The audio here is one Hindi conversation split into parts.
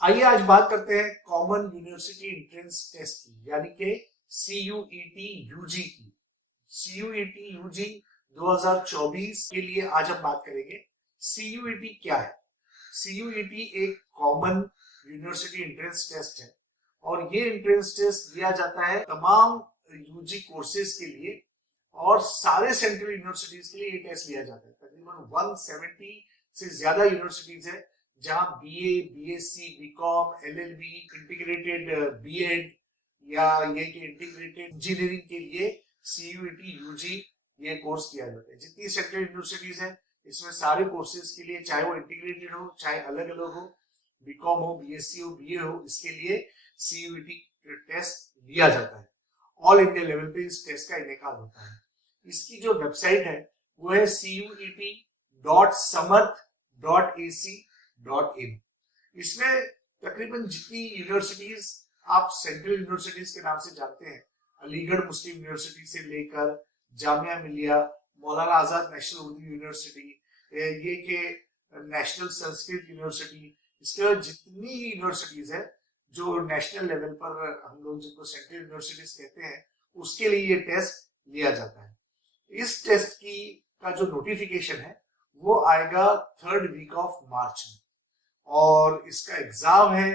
आइए आज बात करते हैं कॉमन यूनिवर्सिटी एंट्रेंस टेस्ट की, यानी कि CUET यूजी की। CUET यूजी 2024 के लिए आज हम बात करेंगे। CUET क्या है? CUET एक कॉमन यूनिवर्सिटी एंट्रेंस टेस्ट है और ये एंट्रेंस टेस्ट दिया जाता है तमाम यूजी कोर्सेज के लिए और सारे सेंट्रल यूनिवर्सिटीज के लिए ये टेस्ट लिया जाता है। तकरीबन 170 से ज्यादा यूनिवर्सिटीज है जहां BA, BSc, BCom, LLB, integrated B.Ed या ये कि इंटीग्रेटेड इंजीनियरिंग के लिए CUET यूजी ये कोर्स किया जाता है। जितनी सेंट्रल यूनिवर्सिटीज हैं इसमें सारे कोर्सेज के लिए, चाहे वो इंटीग्रेटेड हो चाहे अलग अलग हो, BCom हो, BSc हो, BA हो, इसके लिए CUET टेस्ट लिया जाता है। ऑल इंडिया लेवल पे इस टेस्ट का इनेकाल होता है। इसकी जो वेबसाइट है वो है cuet.samarth.ac.in। इसमें तकरीबन जितनी यूनिवर्सिटीज आप सेंट्रल यूनिवर्सिटीज के नाम से जानते हैं, अलीगढ़ मुस्लिम यूनिवर्सिटी से लेकर जामिया मिलिया, मौलाना आजाद नेशनल उर्दू यूनिवर्सिटी, ये के नेशनल संस्कृत यूनिवर्सिटी, इसके अलावा जितनी यूनिवर्सिटीज है जो नेशनल लेवल पर हम लोग जिनको सेंट्रल यूनिवर्सिटीज कहते हैं, उसके लिए ये टेस्ट लिया जाता है। इस टेस्ट की का जो नोटिफिकेशन है वो आएगा 3rd वीक ऑफ मार्च में और इसका एग्जाम है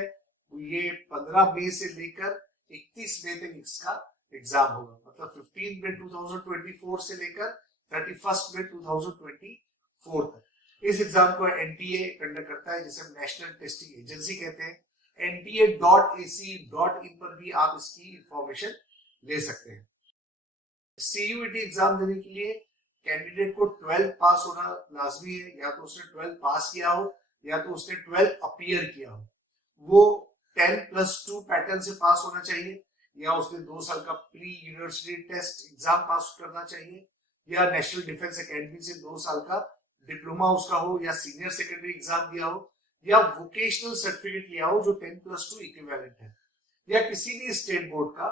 ये 15 मई से लेकर 31 मई तक इसका एग्जाम होगा। मतलब 15 मई 2024 से लेकर 31 मई 2024 तक इस एग्जाम को NTA कंडक्ट करता है, जिसे हम नेशनल टेस्टिंग एजेंसी कहते हैं। NTA.ac.in पर भी आप इसकी इंफॉर्मेशन ले सकते हैं। CUET एग्जाम देने के लिए कैंडिडेट को 12th पास होना लाजमी है। या तो उसने 12th पास किया हो या तो उसने 12th अपीयर किया हो। वो 10+2 पैटर्न से पास होना चाहिए या उसने 2 साल का pre university test exam pass करना चाहिए या नेशनल डिफेंस एकेडमी से 2 साल का डिप्लोमा उसका हो या सीनियर सेकेंडरी एग्जाम दिया हो या वोकेशनल सर्टिफिकेट लिया हो जो 10+2 इक्विवेलेंट है या किसी भी स्टेट बोर्ड का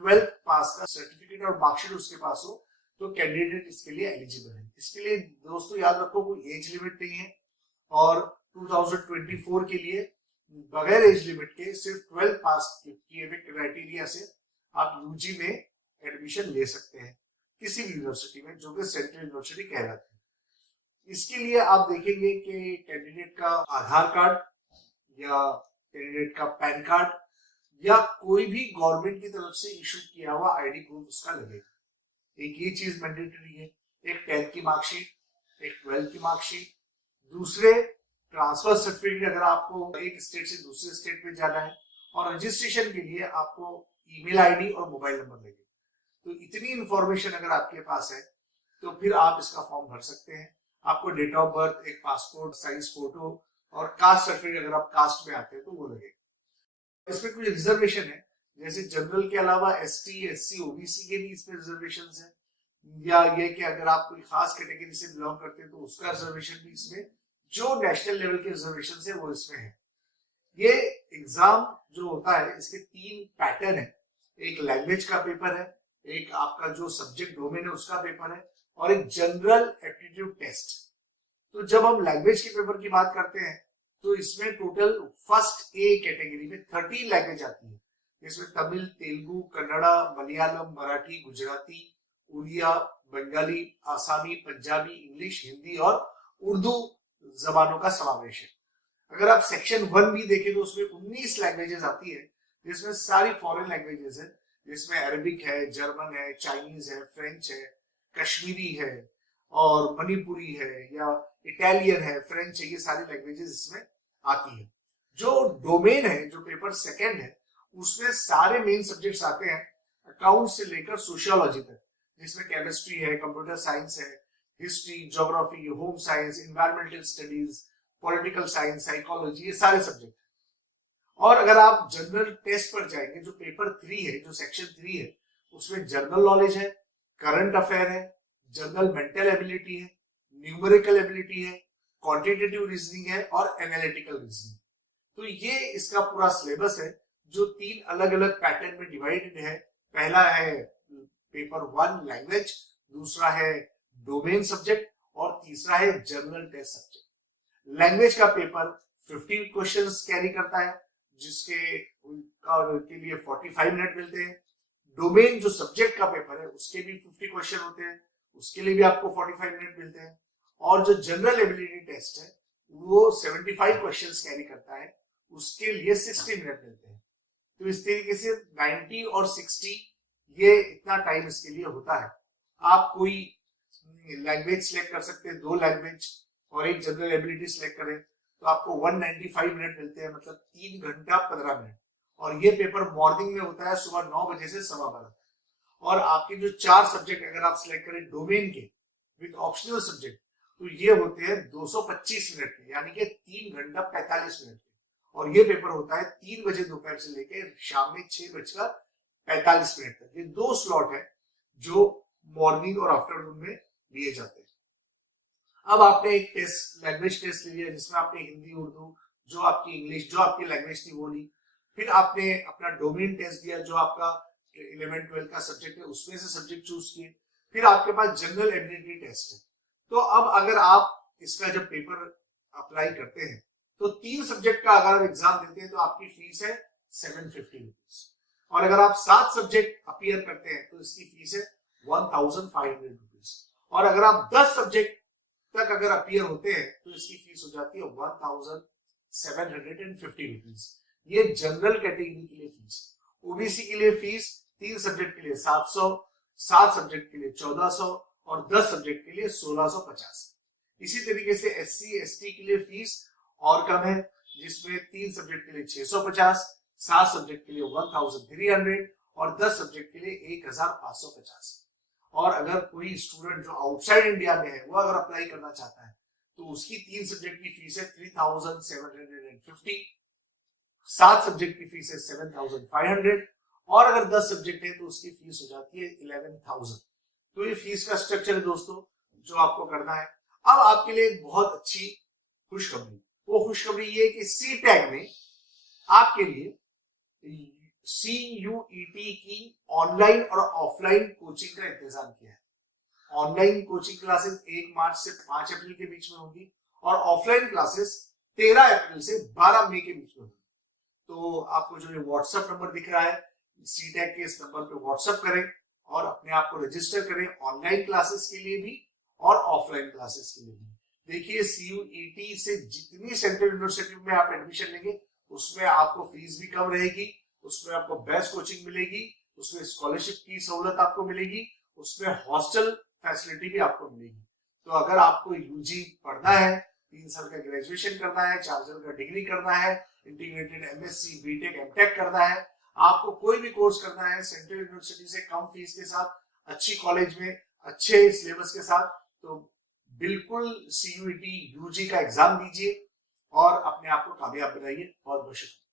12th पास का सर्टिफिकेट और मार्कशीट उसके पास हो तो कैंडिडेट इसके लिए एलिजिबल है। इसके लिए दोस्तों याद रखो कोई एज लिमिट नहीं है और 2024 के लिए बगैर एज लिमिट के सिर्फ 12th पास किए हुए क्राइटेरिया से आप यूजी में एडमिशन ले सकते हैं किसी भी यूनिवर्सिटी में जो कि सेंट्रल यूनिवर्सिटी कहलाती है। इसके लिए आप देखेंगे कि कैंडिडेट का आधार कार्ड या कैंडिडेट का पैन कार्ड या कोई भी गवर्नमेंट की तरफ से इशू किया हुआ आईडी प्रूफ उसका लगेगा। एक ये चीज मैंडेटरी है, एक 10th की मार्कशीट, एक 12th की मार्कशीट, दूसरे ट्रांसफर सर्टिफिकेट अगर आपको एक स्टेट से दूसरे स्टेट में जाना है और रजिस्ट्रेशन के लिए आपको ईमेल आईडी और मोबाइल नंबर लगेगा। तो इतनी इंफॉर्मेशन अगर आपके पास है तो फिर आप इसका फॉर्म भर सकते हैं। आपको डेट ऑफ बर्थ, एक पासपोर्ट साइज फोटो और कास्ट सर्टिफिकेट अगर आप कास्ट में आते हैं तो वो लगेगा। इसमें कुछ रिजर्वेशन है, जैसे जनरल के अलावा ST, SC, OBC के भी इसमें रिजर्वेशन है या ये कि अगर आप कोई खास कैटेगरी से बिलोंग करते हैं तो उसका रिजर्वेशन भी इसमें, जो नेशनल लेवल के रिजर्वेशन है वो इसमें है। ये एग्जाम जो होता है इसके 3 पैटर्न है। एक लैंग्वेज का पेपर है, एक आपका जो सब्जेक्ट डोमेन है उसका पेपर है और एक जनरल एप्टीट्यूड टेस्ट। तो जब हम लैंग्वेज के पेपर की बात करते हैं तो इसमें टोटल फर्स्ट A कैटेगरी में 30 लैंग्वेज आती है। इसमें तमिल, तेलुगु, कन्नड़ा, मलयालम, मराठी, गुजराती, उड़िया, बंगाली, आसामी, पंजाबी, इंग्लिश, हिंदी और उर्दू जबानों का समावेश है। अगर आप सेक्शन 1 भी देखें तो उसमें 19 लैंग्वेजेस आती है, जिसमें सारी फॉरेन लैंग्वेजेस है, जिसमें अरबिक है, जर्मन है, चाइनीज है, फ्रेंच है, कश्मीरी है और मणिपुरी है या इटालियन है, फ्रेंच है, ये सारी लैंग्वेजेस इसमें आती है। जो डोमेन है, जो पेपर सेकंड है, उसमें सारे मेन सब्जेक्ट्स आते हैं अकाउंट से लेकर सोशियोलॉजी तक, जिसमें केमिस्ट्री है, कंप्यूटर साइंस है, history, geography, home science, environmental studies, political science, psychology, ये सारे सब्जेक्ट। और अगर आप जनरल टेस्ट पर जाएंगे जो पेपर 3 है, जो सेक्शन 3 है, उसमें जनरल नॉलेज है, करंट अफेयर है, जनरल मेंटल एबिलिटी है, न्यूमेरिकल एबिलिटी है, क्वांटिटेटिव रीजनिंग है और एनालिटिकल रीजनिंग। तो ये इसका पूरा सिलेबस है जो 3 अलग अलग पैटर्न में डिवाइडेड है। पहला है पेपर 1 लैंग्वेज, दूसरा है डोमेन सब्जेक्ट और तीसरा है जनरल टेस्ट सब्जेक्ट। लैंग्वेज का पेपर 50 क्वेश्चंस कैरी करता है के लिए 45 मिनट मिलते हैं। डोमेन जो सब्जेक्ट का पेपर है उसके भी 50 क्वेश्चन होते हैं, उसके लिए भी आपको 45 मिनट मिलते हैं। और जो जनरल एबिलिटी टेस्ट है वो 75 क्वेश्चंस कैरी करता है, उसके लिए 60 मिनट मिलते हैं। तो इस तरीके से 90 और 60 ये इतना टाइम इसके लिए होता है। आप कोई लैंग्वेज सिलेक्ट कर सकते हैं, 2 लैंग्वेज और एक जनरल एबिलिटी सिलेक्ट करें तो आपको 195 मिनट मिलते हैं, मतलब 3 घंटा 15 मिनट। और ये पेपर मॉर्निंग में होता है सुबह 9 बजे से 12:15। और आपके जो 4 सब्जेक्ट अगर आप सिलेक्ट करें डोमेन के विद ऑप्शनल सब्जेक्ट तो ये होते हैं 225 मिनट के, यानी कि 3 घंटा 45 मिनट के। और ये पेपर होता है 3 बजे दोपहर से लेकर शाम में 6:45 मिनट तक। ये 2 स्लॉट है जो मॉर्निंग और आफ्टरनून में लिए जाते हैं। अब आपने एक टेस्ट, लैंग्वेज टेस्ट ले लिया जिसमें आपने हिंदी, उर्दू, जो आपकी इंग्लिश, जो आपकी लैंग्वेज थी वो ली। फिर आपने अपना डोमेन टेस्ट दिया, जो आपका 11-12 का सब्जेक्ट है उसमें से सब्जेक्ट चूज किए। फिर आपके पास जनरल एबिलिटी टेस्ट है। तो अब अगर आप इसका जब पेपर अप्लाई करते हैं तो 3 सब्जेक्ट का अगर आप एग्जाम देते हैं तो आपकी फीस है 750 रुपीज। और अगर आप 7 सब्जेक्ट अपीयर करते हैं तो इसकी फीस है 1500 रुपीज। और अगर आप 10 सब्जेक्ट तक अगर अपीयर होते हैं तो इसकी फीस हो जाती है 1750 रुपीज। ये जनरल कैटेगरी के लिए फीस है। ओबीसी के लिए फीस 3 सब्जेक्ट के लिए 700, 7 सब्जेक्ट के लिए 1400 और 10 सब्जेक्ट के लिए 1650। इसी तरीके से एससी एसटी के लिए फीस और कम है, जिसमें 3 सब्जेक्ट के लिए 650, 7 सब्जेक्ट के लिए 1300 और 10 सब्जेक्ट के लिए 1550। और अगर कोई स्टूडेंट जो आउटसाइड इंडिया में है वो अगर अप्लाई करना चाहता है तो उसकी 3 सब्जेक्ट की फीस है 3750, 7 सब्जेक्ट की फीस है 7500 और अगर 10 सब्जेक्ट है तो उसकी फीस हो जाती है 11000। तो ये फीस का स्ट्रक्चर है दोस्तों जो आपको करना है। अब आपके लिए एक बहुत अच्छी खुशखबरी, वो खुशखबरी ये कि सीटैग ने आपके लिए CUET की ऑनलाइन और ऑफलाइन कोचिंग का इंतजाम किया है। ऑनलाइन कोचिंग क्लासेस 1 मार्च से 5 अप्रैल के बीच में होगी और ऑफलाइन क्लासेस 13 अप्रैल से 12 मई के बीच में होगी। तो आपको जो ये व्हाट्सएप नंबर दिख रहा है, सीटैग के इस नंबर पे व्हाट्सएप करें और अपने आप को रजिस्टर करें ऑनलाइन क्लासेस के लिए भी और ऑफलाइन क्लासेस के लिए भी। देखिए CUET से जितनी सेंट्रल यूनिवर्सिटी में आप एडमिशन लेंगे उसमें आपको फीस भी कम रहेगी, उसमें आपको बेस्ट कोचिंग मिलेगी, उसमें स्कॉलरशिप की सहूलत आपको मिलेगी, उसमें हॉस्टल फैसिलिटी भी आपको मिलेगी। तो अगर आपको यूजी पढ़ना है, 3 साल का ग्रेजुएशन करना है, 4 साल का डिग्री करना है, इंटीग्रेटेड MSc बीटेक एमटेक करना है, आपको कोई भी कोर्स करना है सेंट्रल यूनिवर्सिटी से कम फीस के साथ, अच्छी कॉलेज में, अच्छे सिलेबस के साथ, तो बिल्कुल CUET UG का एग्जाम दीजिए और अपने आप को कामयाब बनाइए। बहुत बहुत शुक्रिया।